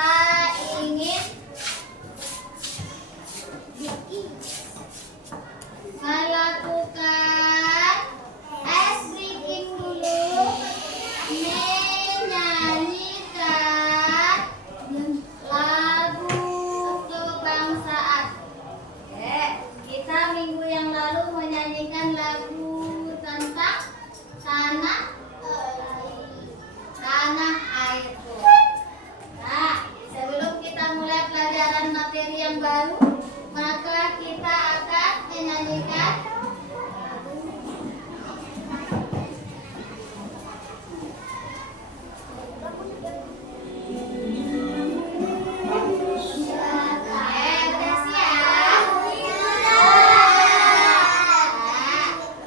kita ingin melakukan ice breaking dulu, menyanyikan lagu kebangsaan. Oke, kita minggu yang lalu menyanyikan lagu tentang tanah airku. Nah, sebelum kita mulai pelajaran materi yang baru, maka kita akan menyanyikan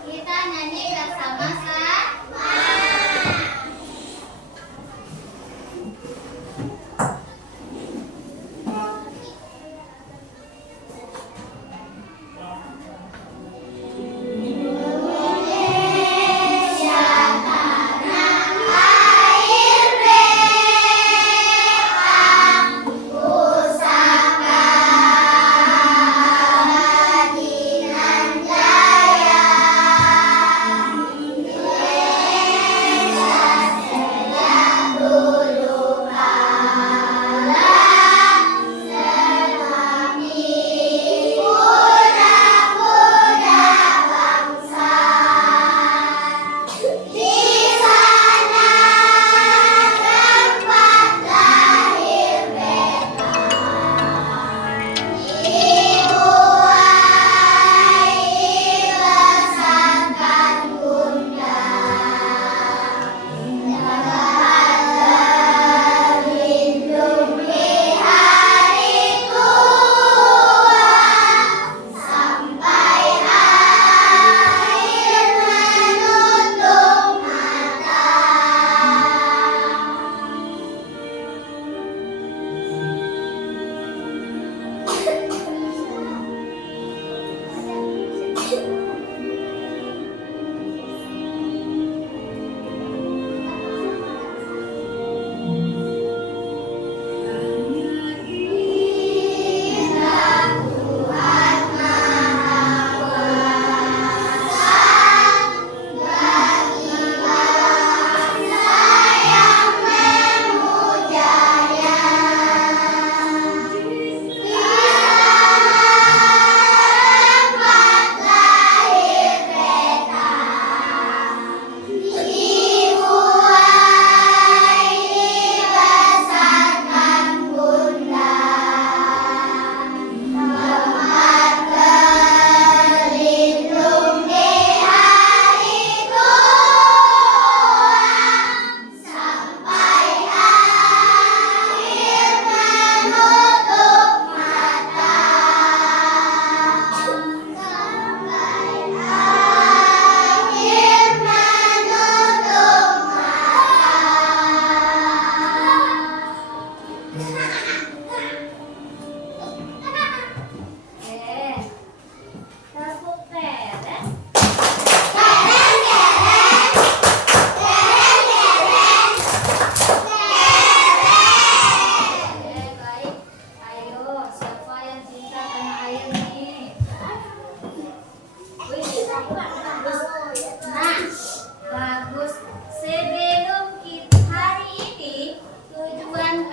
kita nyanyi bersama-sama.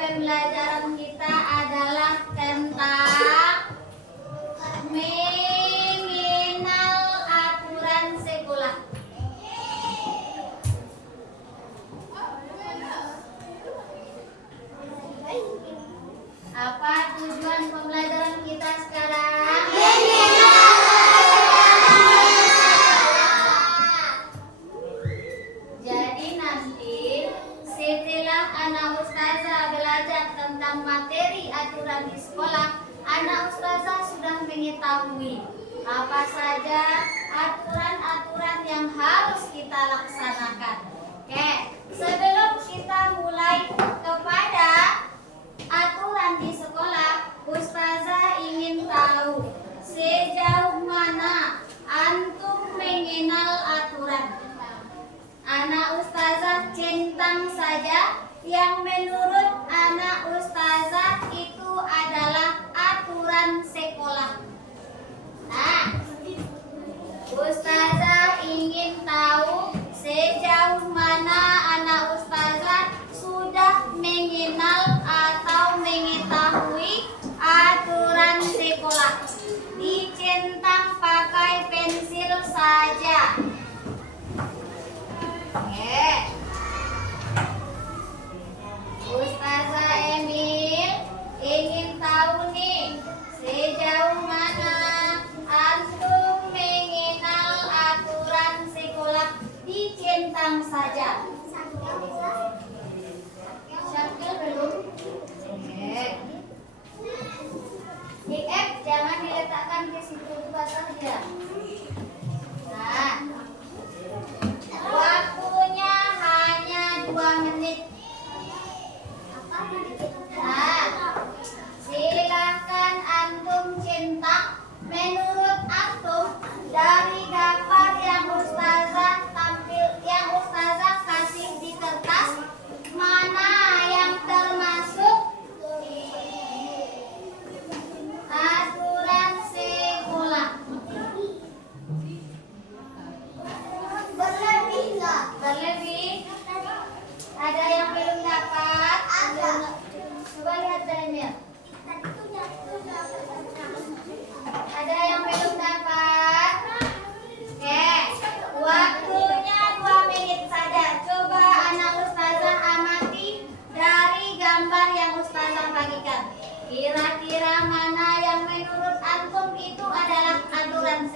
Pembelajaran kita adalah tentang mengenal aturan sekolah. Apa tujuan pembelajaran kita sekarang? Jadi nanti setelah anak ustazah belajar tentang materi aturan di sekolah, anak ustazah sudah mengetahui apa saja aturan-aturan yang harus kita laksanakan. Oke, sebelum kita mulai kepada aturan di sekolah, ustazah ingin tahu sejauh mana antum mengenal aturan. Anak ustazah centang saja yang menurut anak ustazah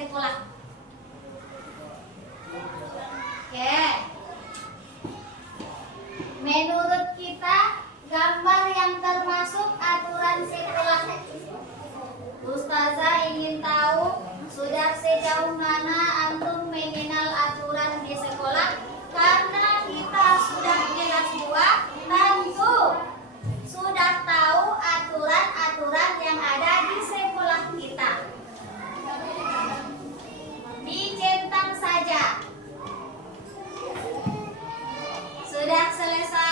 sekolah. Oke. Menurut kita, gambar yang termasuk aturan sekolah. Ustazah ingin tahu sudah sejauh mana antum mengenal aturan di sekolah? Karena kita sudah kelas 2, tentu sudah tahu aturan-aturan yang ada di sekolah kita. Dicentang saja. Sudah selesai.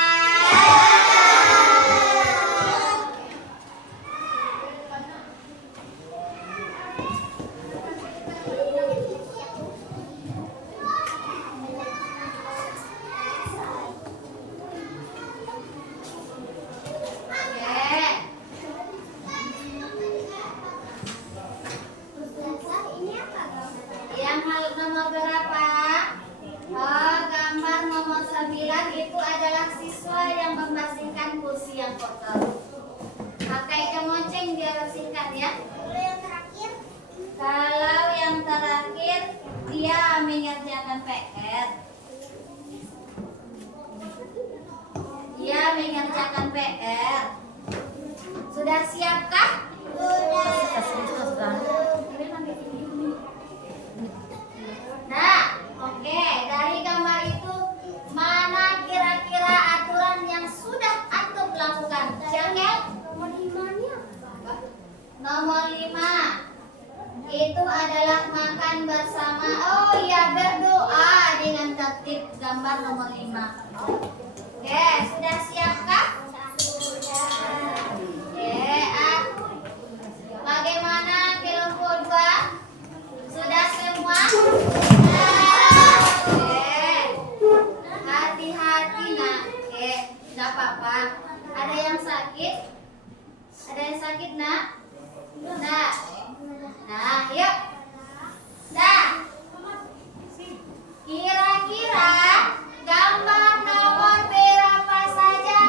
Yang hal nomor berapa? Oh, gambar nomor 9 itu adalah siswa yang membersihkan kursi yang kotor. Pakai kemoceng dia bersihkan ya. Kalau yang terakhir dia mengerjakan PR. Dia mengerjakan PR. Sudah siapkah? Sudah. Nah, oke. Dari gambar itu mana kira-kira aturan yang sudah antum lakukan? Jengkel? Nomor 5 itu adalah makan bersama. Oh iya, berdoa dengan tertib. Gambar nomor 5. Oke, sudah siapkah? Oke, bagaimana kelompok 2? Sudah semua? Hati-hati nak. Gak apa-apa. Ada yang sakit? Ada yang sakit nak? Nah, yuk. Dah. Kira-kira gambar nomor berapa saja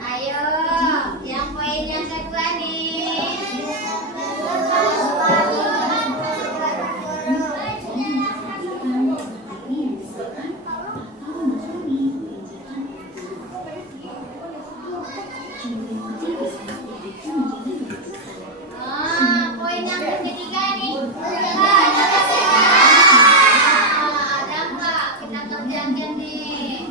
Ayo, yang poin yang kedua nih. Poin yang ketiga nih. Ada nggak kita kerjakan nih?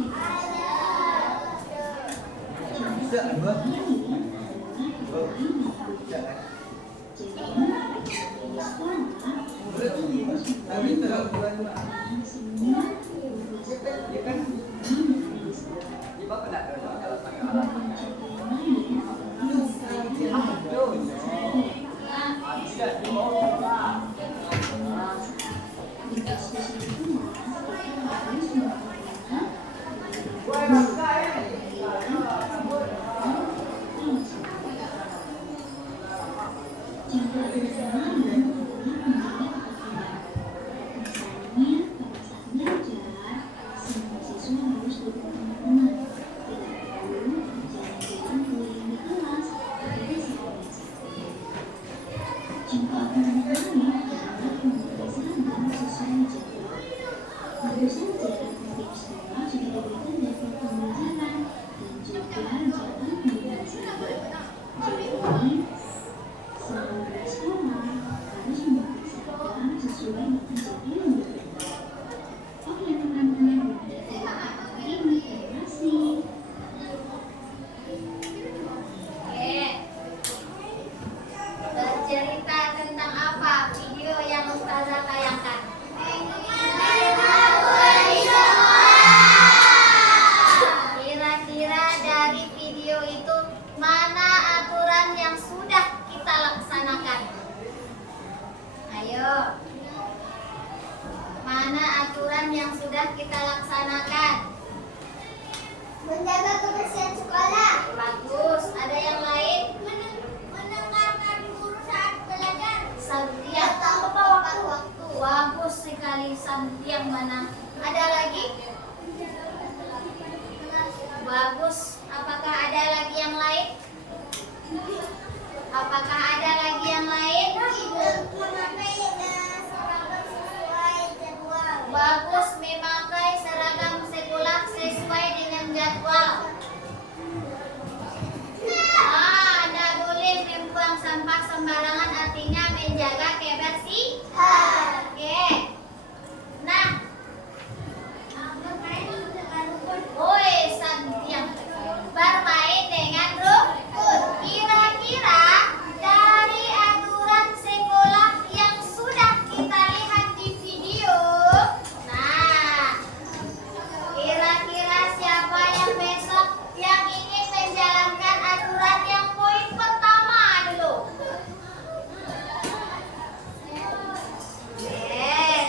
Bercerita tentang apa video yang Ustazah tayangkan? Kira-kira dari video itu mana aturan yang sudah kita laksanakan? Ayo. Mana aturan yang sudah kita laksanakan? Menjaga kebersihan sekolah. Bagus. Ada yang lain? Mendengarkan guru saat belajar. Santiang. Waktu. Bagus sekali Santiang mana? Ada lagi? Bagus. Apakah ada lagi yang lain? Apakah ada lagi yang lain? Memakai seragam sesuai jadwal. Bagus, memakai seragam sekolah sesuai dengan jadwal. Tidak boleh membuang sampah sembarangan, artinya menjaga kebersihan. Oke. Nah, woi Santiang, bermain dengan rumput. Kira-kira dari aturan sekolah yang sudah kita lihat di video, nah, kira-kira siapa yang besok yang ingin menjalankan aturan yang poin pertama dulu? Yes,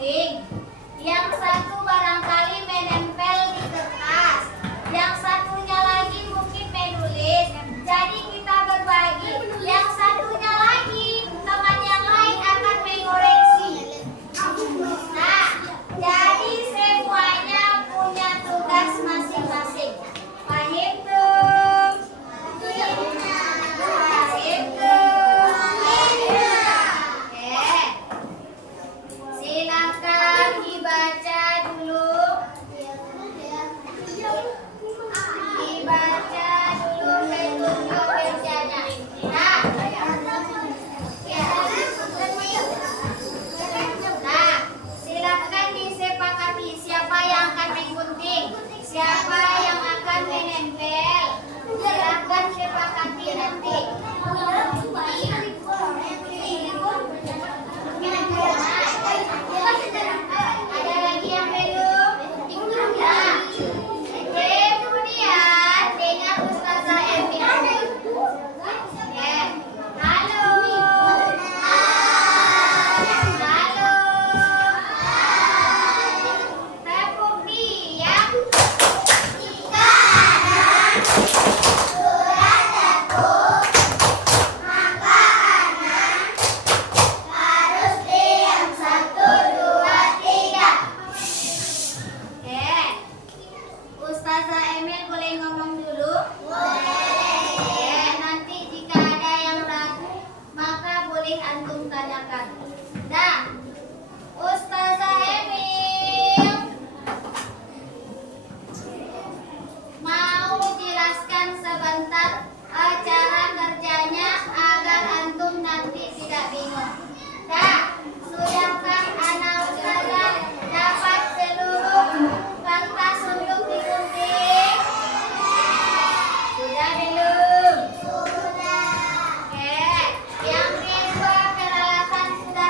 gunting. Yang satu barangkali menempel di kertas. Yang satunya lagi mungkin menulis. Jadi kita berbagi. Yang satunya lagi teman yang lain akan mengoreksi. Nah, jadi semuanya punya tugas masing-masing. Paham tuh? Paham tuh? Oke. Silakan dibaca dulu. Dibaca dulu bentuk kerjanya. Nah, silakan disepakati siapa yang akan menggunting, siapa yang akan menempel. Silakan sepakati nanti. Ada lagi yang belum? Nah, kemudian dengar Ustazah Emil. Oke. Halo. Halo. Tepuk diam. Jika anak sudah tekuk, maka anak harus diam 1, 2, 3. Oke. Ustazah Emil boleh ngomong dulu? Boleh. Nanti jika ada yang ragu, maka boleh antum tanyakan. Nah, Ustazah Emil mau jelaskan sebentar cara kerjanya agar antum nanti tidak bingung. Nah, sudahkah anak ustazah dapat seluruh kertas untuk digunting? Sudah belum? Sudah. Oke. Yang kedua, peralatan sudah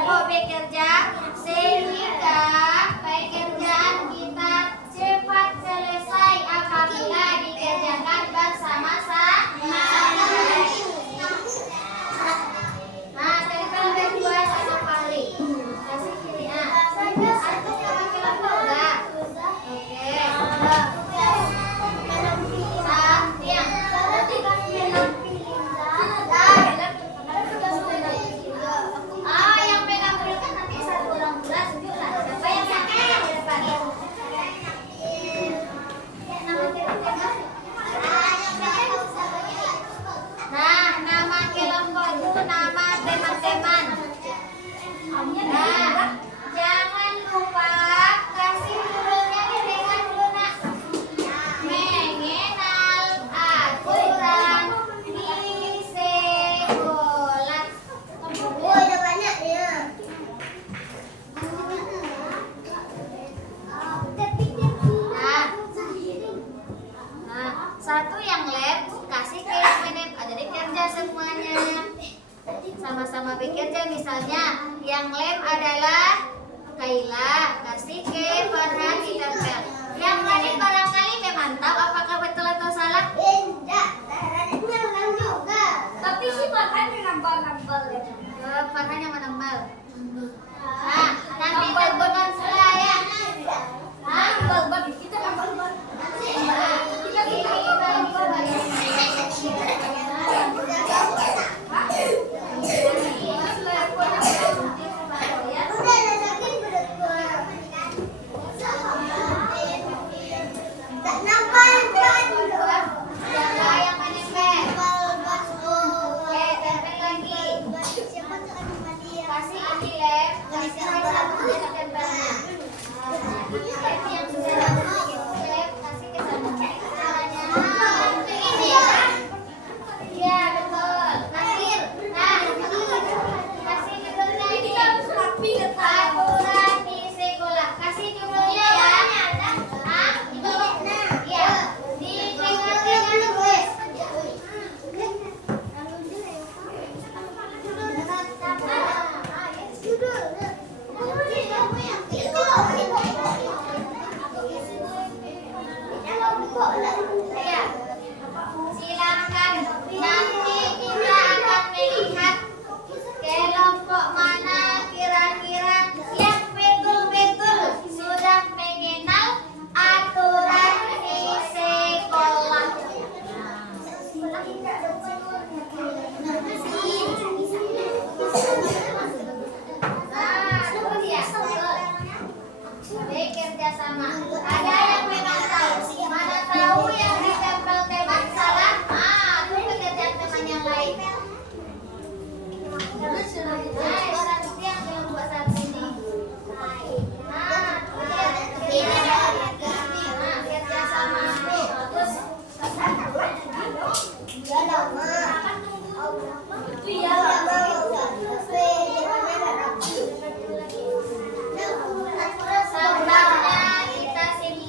kelompok bekerja sehingga pekerjaan kita cepat selesai apabila dikerjakan bersama-sama. Nah, tempel berdua satu kali. Kasih kiri A. Satu sama kelompok enggak? Oke. Yang yang pegang dulu kan nanti satu orang bulan tunjuk lah. Siapa yang pakai yang di depan? Nah, nama kelompok itu nama teman-teman. Nah, jangan lupa kasih judulnya dengan dulu nak. Mengenal aturan di sekolah. Oh, ada banyak ya. Nah, satu yang lab kasih ke yang menep, jadi kerja semuanya. Sama-sama bekerja, misalnya yang lab adalah Kaila, kasih ke Farhan ditempel. Yang tadi barangkali memantau apakah betul atau salah? Enggak, caranya orang juga. Tapi si Farhan yang nambal-nambal ya. Farhan yang menambal. Nah, nanti teguran sebelah ya. Nambal, kita nambal. Kita silakan, nanti kita akan melihat kelompok mana kira-kira yang betul-betul sudah mengenal aturan di sekolah. Nah, itu dia. Bekerja sama. Ada yang memang tahu. Mana tahu yang ditempel teman salah? Itu pekerjaan teman yang lain. Satu yang belum buat satu ini. Kerja sama. Terus sabarnya kita simpan.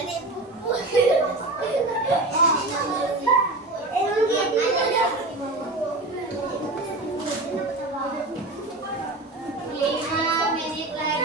Adik pupu. Lima menit lagi.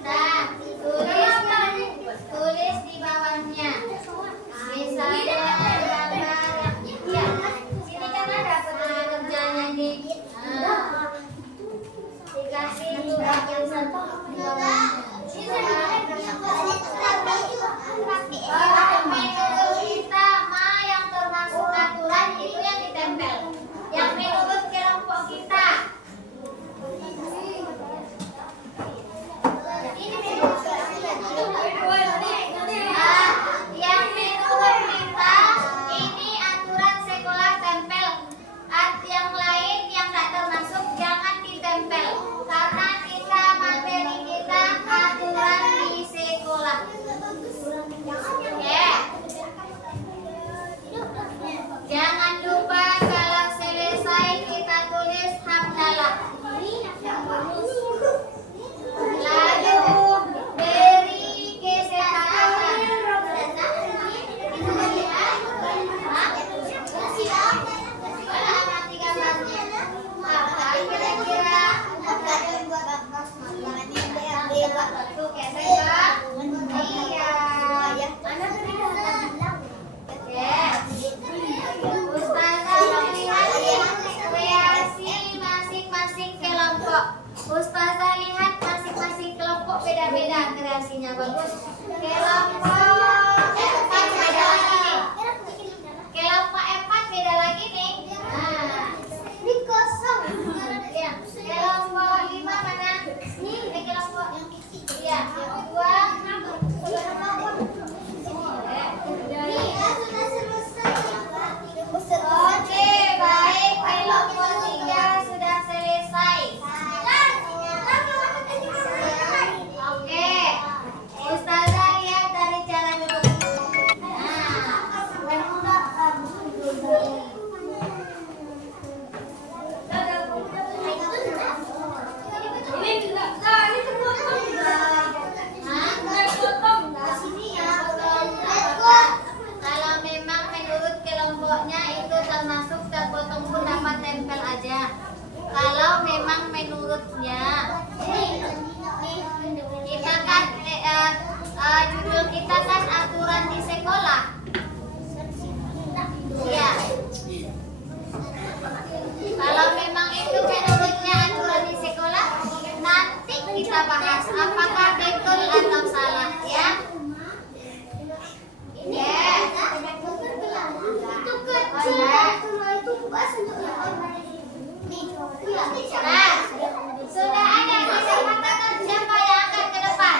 Nah, tulis di bawahnya. Misalnya gambar, ya, sini kan ada pekerjaannya nih. Dikasih surat yang satu di bawahnya. Menurut kita mana yang termasuk aturan itu yang ditempel. Yang menurut kelompok kita. Yang menurut kita ini aturan sekolah tempel. Yang lain yang tak termasuk jangan ditempel. Karena kita materi kita aturan di sekolah. Ya. Jangan lupa kalau selesai kita tulis hamdalah. Lalu beri kesepakatan. Amati gambarnya. Apa kira-kira? Tuh kesepakatan. Iya. Ustazah melihat kreasi masing-masing kelompok. Ustazah lihat masing-masing kelompok beda-beda kreasinya. Bagus. Kelompok 4 beda lagi nih. Kelompok 4 beda lagi nih. Nah, Ini kosong. ya. Kelompok 5 mana? Ini kelompok yang kecil. Iya, yang kedua. Oke, baik. Kelompok 3 sudah selesai. Oke, Ustazah lihat dari cara duduk. Kalau memang menurut kelompoknya itu termasuk terpotong pun dapat tempel aja. Kalau memang menurutnya, kita kan judul kita kan aturan di sekolah. Ya. Kalau memang itu menurutnya aturan di sekolah, nanti kita bahas apakah betul atau salah ya. Nah, sudah ada kesepakatan siapa yang akan ke depan?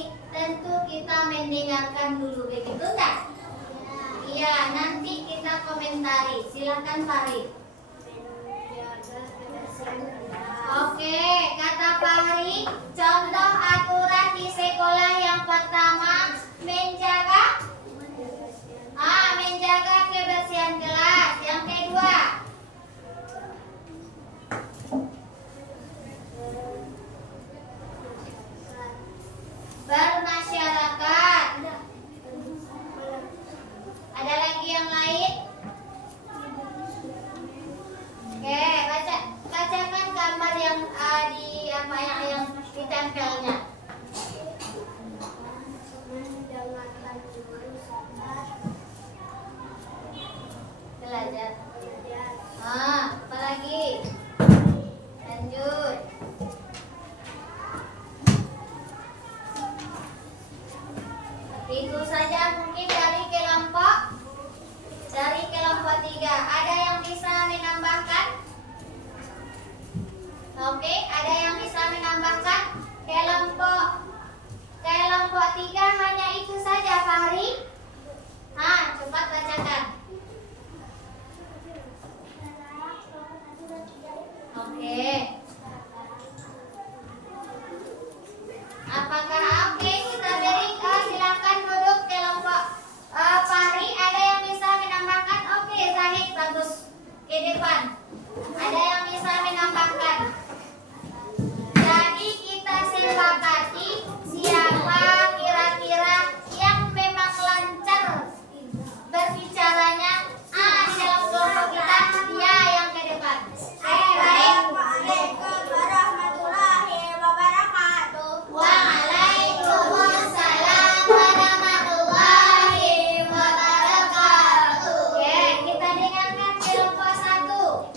Fahri, tentu kita mendengarkan dulu, begitu enggak? Iya, nanti kita komentari. Silakan Fahri. Oke, kata Fahri, contoh aturan di sekolah yang pertama menjaga kebersihan kelas. Yang kedua, bermasyarakat. Ada lagi yang lain? Oke, bacakan gambar yang yang ditempelnya. Belajar. Apa lagi? Lanjut. Itu saja mungkin dari kelompok 3. Ada yang bisa menambahkan? Oke, ada yang bisa menambahkan? Kelompok 3 hanya itu saja, Fahri. Cepat bacakan. Oke. Apakah oke kita beri silakan duduk kelompok Fahri. Ada yang bisa menambahkan? Oke, Zahid bagus ke depan. Ada yang bisa menambahkan? Jadi kita sepakati siapa kira-kira yang memang lancar berbicaranya dalam kelompok kita, dia yang ke depan. Assalamualaikum warahmatullahi wabarakatuh. Waalaikumsalam warahmatullahi wabarakatuh. Oke, kita dengarkan kelompok 1.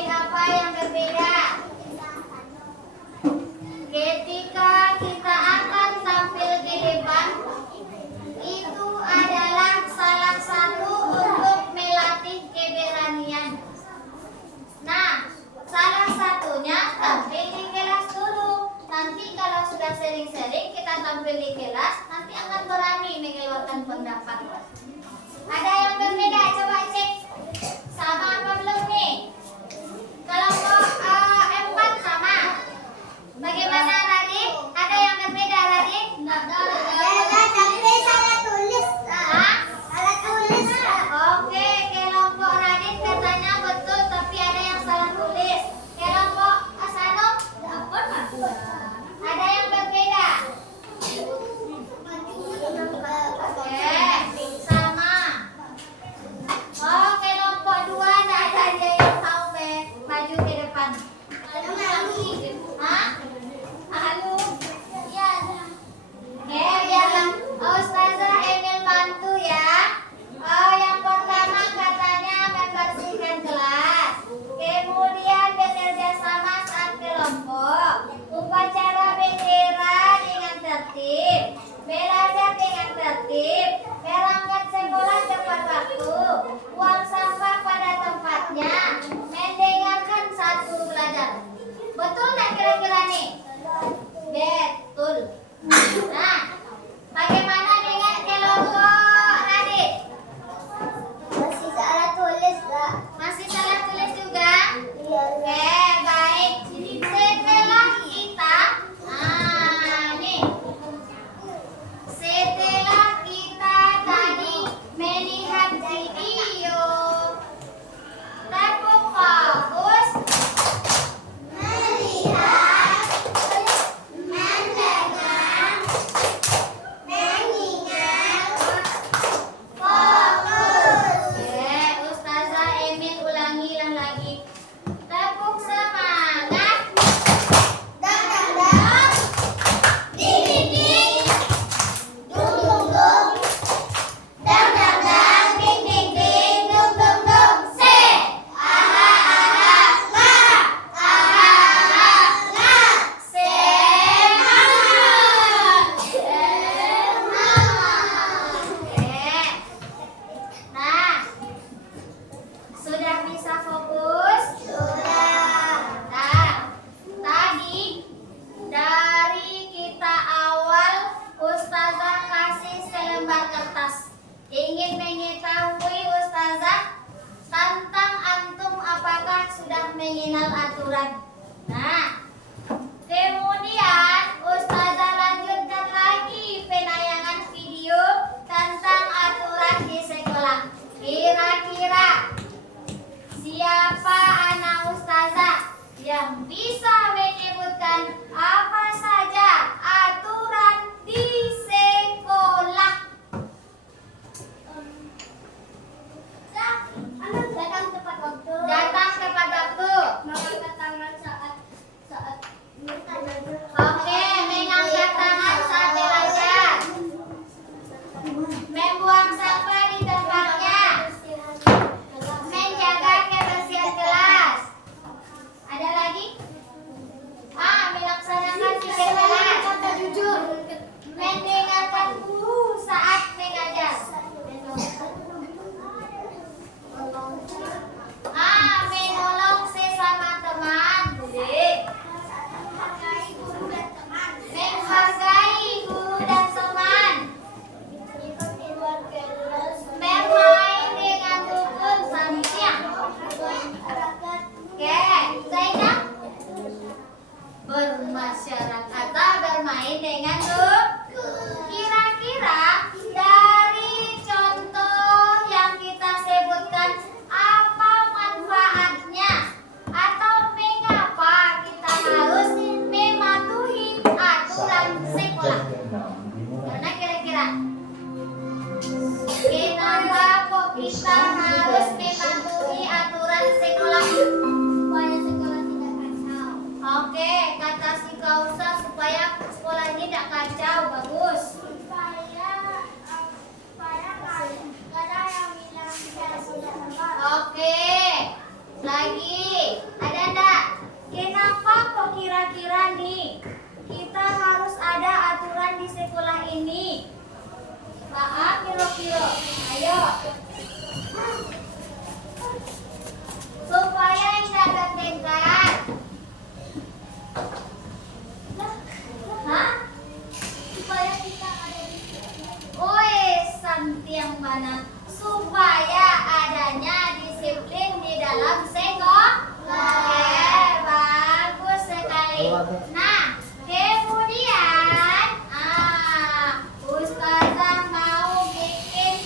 baik apa yang berbeda? Ketika kita akan tampil di depan, itu adalah salah satu untuk melatih keberanian. Nah, salah satunya tampil di kelas dulu. Nanti kalau sudah sering-sering kita tampil di kelas, nanti akan berani mengeluarkan pendapat. Ada yang berbeda? Coba cek. Sama apa belum nih? Kelompok 4 sama. Bagaimana Radit? Ada yang berbeda Radit? Tapi salah tulis. Hah? Salah tulis. Oke, kelompok Radit katanya betul, tapi ada yang salah tulis. Kelompok Asanum? Ada yang berbeda? Sama. Oh, kelompok 2 tidak ada dia yang tahu maju ke depan. Hah? Halo. Iya. Biar Ustazah Emil bantu ya. Oh, yang pertama katanya membersihkan kelas. Kemudian bekerja sama saat kelompok. Upacara bendera dengan tertib. Belajar dengan tertib. Berangkat sekolah tepat waktu. Buang sampah pada tempatnya. Mendengarkan saat guru belajar. Betul nggak kira-kira nih? Betul. Nah, bagaimana dengan kelompok Radit? Masih salah tulis, Kak. Masih salah tulis juga? Iya. Oke, baik. Setelah kita, nih. Setelah kita tadi melihat video, tepuk fokus. Melihat, mendengar, mengingat, fokus. Oke, Ustazah Emil ulangilah lagi. Tepuk semangat. Dang-dang-dang, ding-ding-ding, dung-dung-dung, dang-dang-dang, ding-ding-ding, dung-dung-dung, se, aha-aha, la, aha-aha, la, semangat, semangat. Oke. Nah, sudah bisa fokus? Sudah. Nah, tadi dari kita awal Ustazah kasih selembar kertas. Ingin mengetahui Ustazah tentang antum apakah sudah mengenal aturan. Nah, kemudian Ustazah lanjutkan lagi penayangan video tentang aturan di sekolah. Kira-kira siapa anak Ustazah yang bisa menyebutkan apa saja aturan di sekolah? Datang tepat waktu. Datang tepat waktu. Mengangkat tangan saat Oke, mengangkat tangan saat belajar. Membuang sampah di tempatnya. Menjaga kebersihan kelas. Ada lagi? Melaksanakan mana? Supaya adanya disiplin di dalam sekolah. Bagus sekali. Nah, kemudian Ustazah mau bikin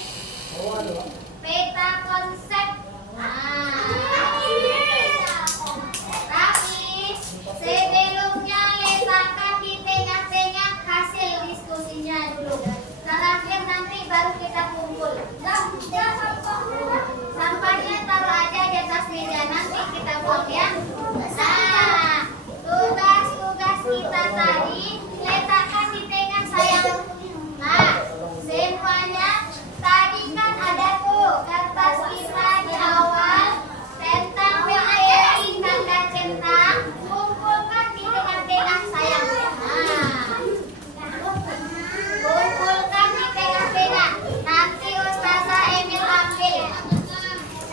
peta konsep. Tapi sebelumnya letakkan di tengah-tengah hasil diskusinya dulu. Terakhir nanti baru kita kumpul. Sampahnya taruh aja di atas meja, nanti kita buang ya. Nah, tugas-tugas kita tadi letakkan di tengah sayang. Nah, semuanya tadi kan ada tuh kertas kita di awal tentang materi tanda centang, kumpulkan di tengah-tengah sayang. Kumpulkan di tengah-tengah. Nanti Ustazah Emil ambil.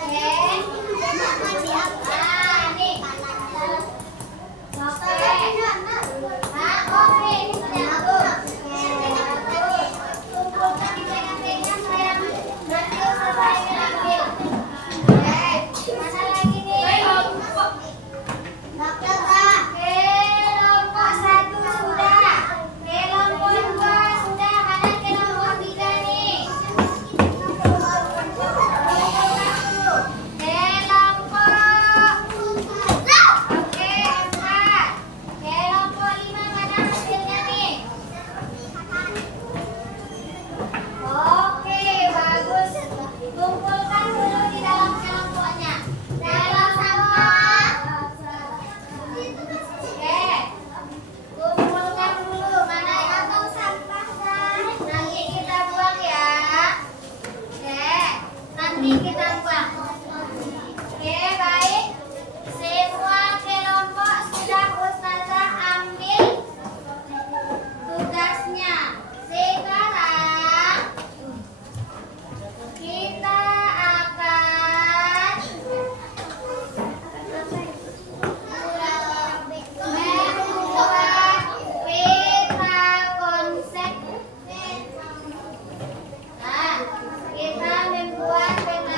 Oke. Nih. Oke. Kumpulkan di tengah-tengah sayang. Nanti Ustazah Emil ambil. Oke. Mana lagi nih? Kelompok 1 sudah. Kelompok 2 sudah. Mana kelompok 3 nih? Kelompok 4. Kelompok 5 mana hasilnya nih? Oke, bagus. Kumpulkan dulu di dalam kelompoknya. Dalam sampah. Oke. Kumpulkan dulu mana yang mau sampah guys. Nanti kita buang ya. Oke. Nanti kita buang. Oke, baik. Semua kelompok sudah Ustazah ambil tugasnya. Sekarang kita akan membuat peta konsep. Nah, kita membuat peta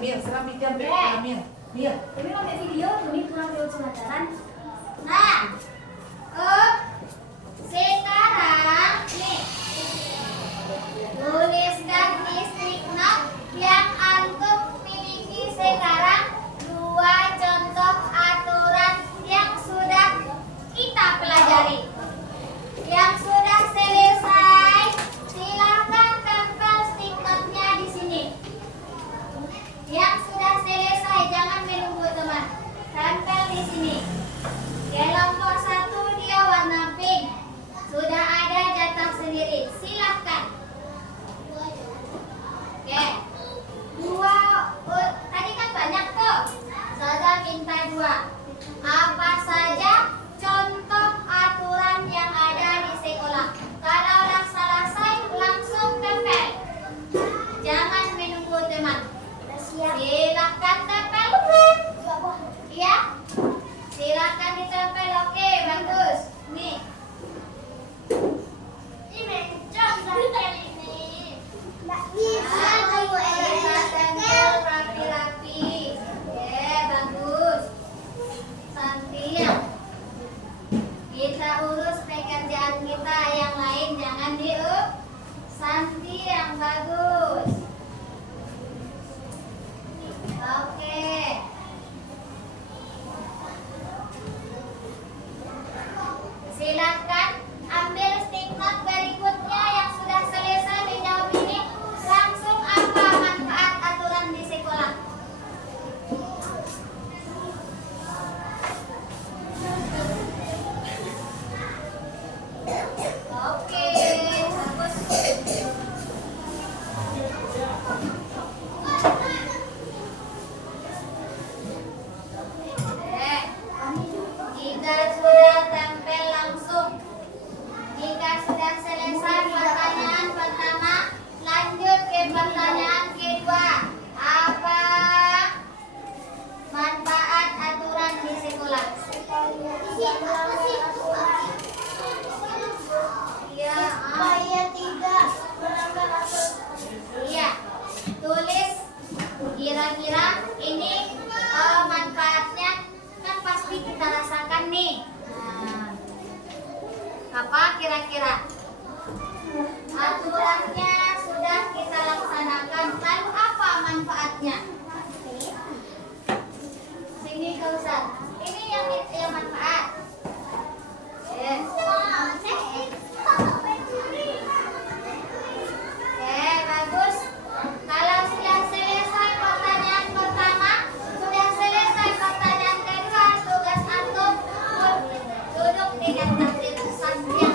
Mil, serang bikin Mil. Mil. Tapi pakai video, ini kurang jauh pelajaran. Nah, sekarang nih tuliskan di stick note yang antum miliki sekarang 2 contoh aturan yang sudah kita pelajari. Yang sudah selesai, silakan tempel stick note-nya di sini. Yang sudah selesai, jangan menunggu teman. Tempel di sini. Kelompok 1 dia warna pink. Sudah ada jatah sendiri. Silahkan. Oke. 2. Tadi kan banyak tuh. Saya minta 2. Apa saja contoh aturan yang ada di sekolah? Kalau udah selesai, langsung tempel. Jangan menunggu teman. Silahkan tempel. Iya. Silakan ditempel. Oke, bagus. Nih. Ini mencong tempel ini. Nggak bisa kamu Kita tempel rapi-rapi. Oke, bagus. Santia. Kita urus pekerjaan kita yang lain, jangan Santi yang bagus. Oke. Silakan ambil stick note berikutnya yang sudah selesai menjawab ini. Langsung apa manfaat aturan di sekolah? Oke, bagus. Jika sudah tempel langsung. Jika sudah selesai pertanyaan pertama, lanjut ke pertanyaan kedua. Apa manfaat aturan di sekolah? Iya, Supaya tidak melanggar aturan. iya. Tulis kira-kira ini manfaatnya kan pasti kita rasakan nih. Nah, apa kira-kira? Aturannya sudah kita laksanakan. Lalu apa manfaatnya? Sini kau Ustaz. Ini yang manfaat. Yes. Oke, bagus. Kalau sudah selesai pertanyaan pertama, sudah selesai pertanyaan kedua, tugas antum duduk dengan takdir Santia.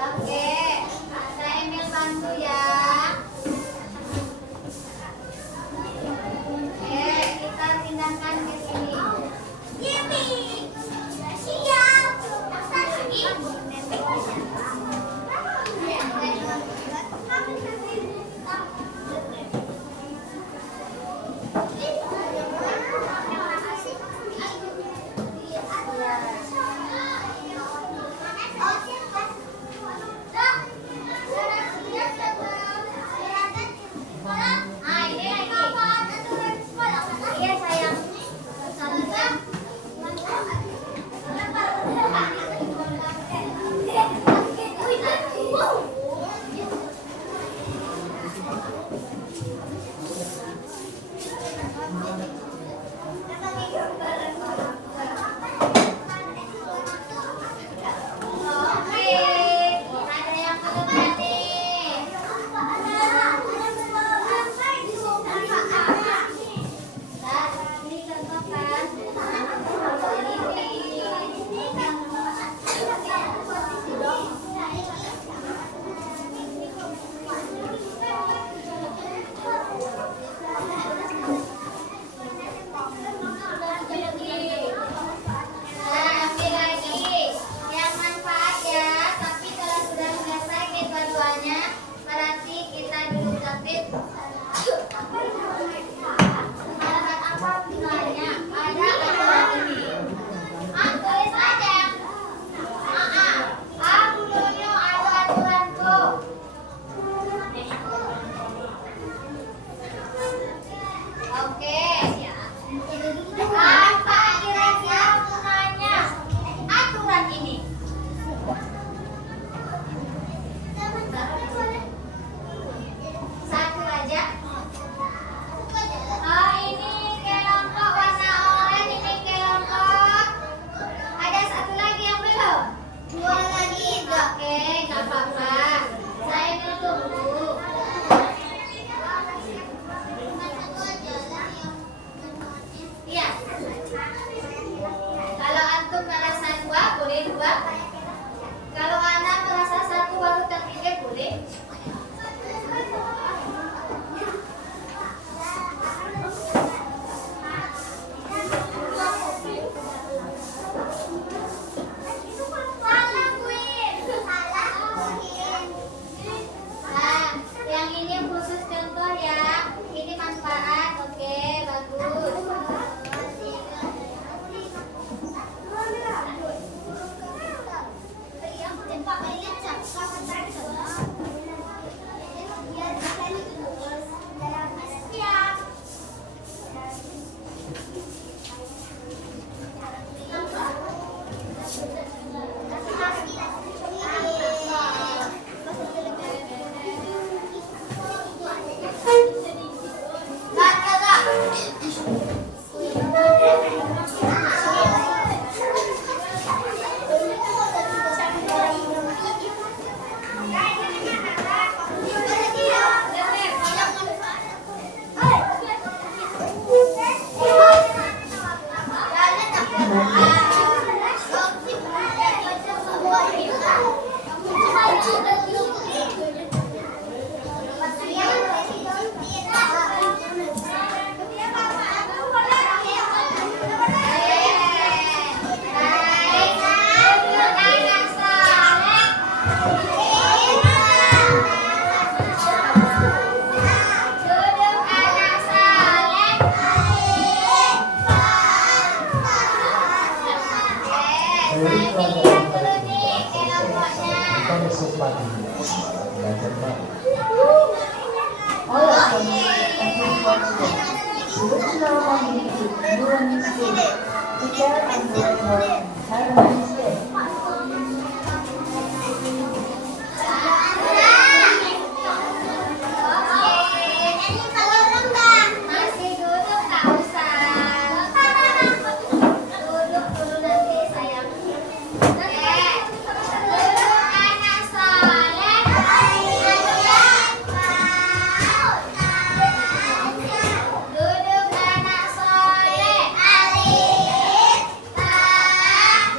Oke, saya Emil bantu ya. Masih duduk tak usah. Duduk dulu nanti sayang. Duduk anak soleh. Duduk anak soleh. Alif, lam,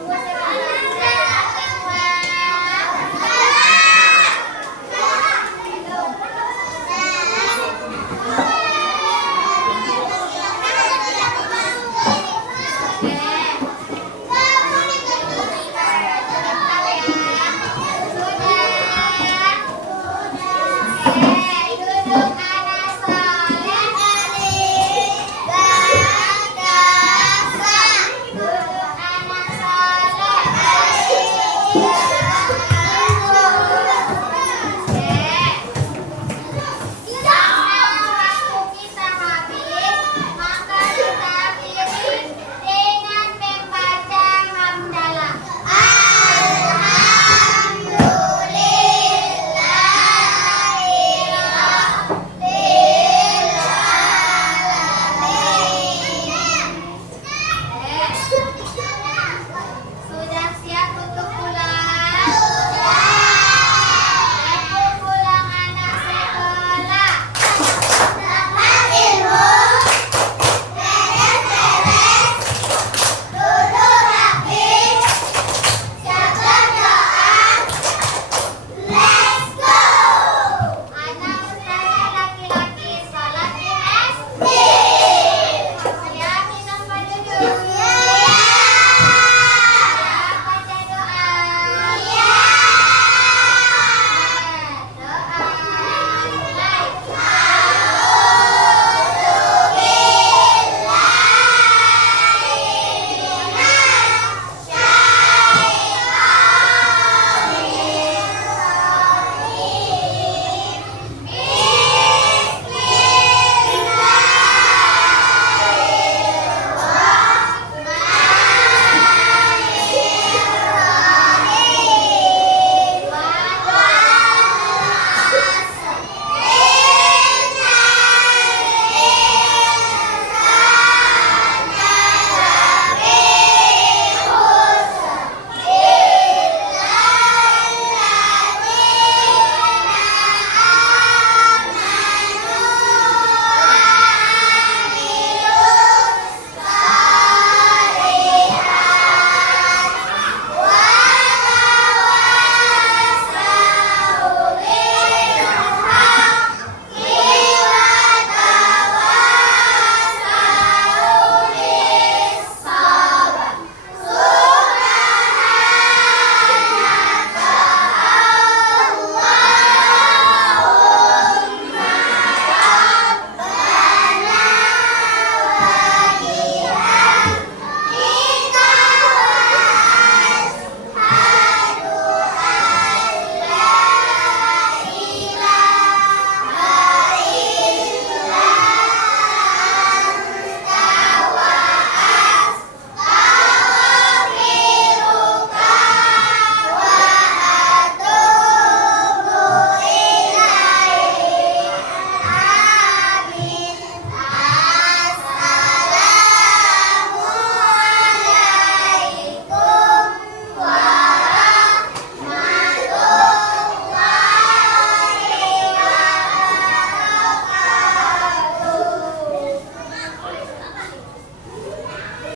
membuat